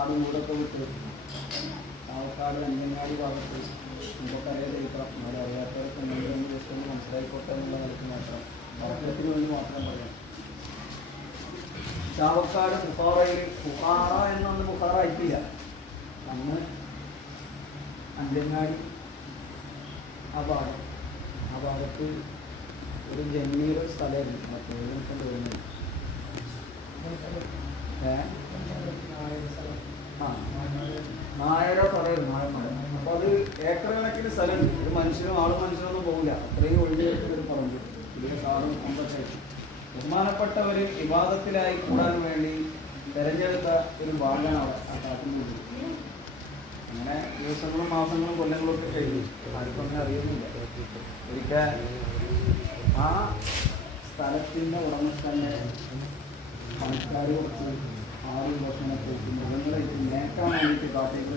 നാട് കൂടൊക്കെ വിട്ട് പാലക്കാട് അഞ്ചങ്ങാടി ഭാഗത്ത് നമുക്കറിയാ ചരിത്രം നമ്മൾ അറിയാത്തവരൊക്കെ എന്തെങ്കിലും ഒന്ന് ജസ്റ്റ് ഒന്ന് മനസ്സിലായിക്കോട്ടെ എന്നുള്ള നിലയ്ക്ക് മാത്രം. വാർത്തത്തിന് വേണ്ടി മാത്രം പറയാം. ചാവക്കാട് ബുഹാറയിൽ ബുഹാറ എന്നൊന്ന് ബുഹാറ ആയിട്ടില്ല. അന്ന് അഞ്ചങ്ങാടി ആ ഭാഗം ആ ഭാഗത്ത് ഒരു ജമീർ സ്ഥലമായിരുന്നു. ആ പേരിനൊക്കെ തോന്നുന്നു ഏ ആ നായരോ സ്ഥലമായിരുന്നു നായന്മാർ അപ്പോൾ അത് ഏക്കർ കണക്കിന് സ്ഥലം ഒരു മനുഷ്യനും ആളും മനുഷ്യനൊന്നും പോകില്ല അത്രയും ഒഴിഞ്ഞു ഒരു പറമ്പ് ഇതിന് കാറും അമ്പത്തെ ബഹുമാനപ്പെട്ടവർ വിവാദത്തിലായി കൂടാൻ വേണ്ടി തെരഞ്ഞെടുത്ത ഒരു ഭാഗമാണ് അവിടെ. ആ കാട്ടിനുള്ളിൽ അങ്ങനെ ദിവസങ്ങളും മാസങ്ങളും കൊല്ലങ്ങളും ഒക്കെ കഴിഞ്ഞു ആർക്കും അങ്ങനെ അറിയുന്നില്ല. ഒരിക്കൽ ആ സ്ഥലത്തിന്റെ ഉടമസ്ഥനെ പണിക്കാർ കുറച്ച് ആറ് പോയിട്ട് മൃഗങ്ങളെ ഇത് മേക്കാൻ വേണ്ടിയിട്ട് കാട്ടിലേക്ക്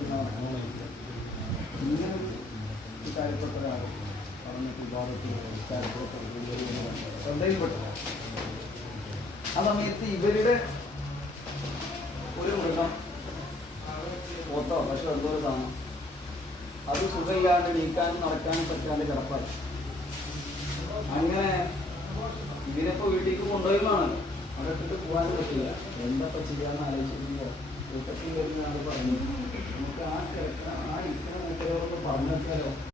ഇങ്ങനെ കാര്യപ്പെട്ട ഒരാൾ പറഞ്ഞിട്ട് വിവാദത്തിൽ ശ്രദ്ധയിൽപ്പെട്ടു. ആ സമയത്ത് ഇവരുടെ ഒരു മൃഗം പോത്തോ പക്ഷെ എന്തോ സാധനം. അത് സുഖമില്ലാണ്ട് നീക്കാനും നടക്കാനും പറ്റാണ്ട് കിടപ്പായി അങ്ങനെ ഇതിനിപ്പോ വീട്ടിലേക്ക് കൊണ്ടുപോയതാണ് അവിടെ ഇട്ടിട്ട് പോകാനും പറ്റില്ല. എന്താ ചെയ്യാന്ന് ആലോചിച്ചിട്ടില്ല കൂട്ടത്തിൽ വരുന്നതാണ് പറഞ്ഞത്. പറഞ്ഞു നമുക്ക് ആ കിടക്ക ആ ഇരിക്കുന്ന മൂപ്പരോടൊന്ന് പറഞ്ഞെടുത്താലോ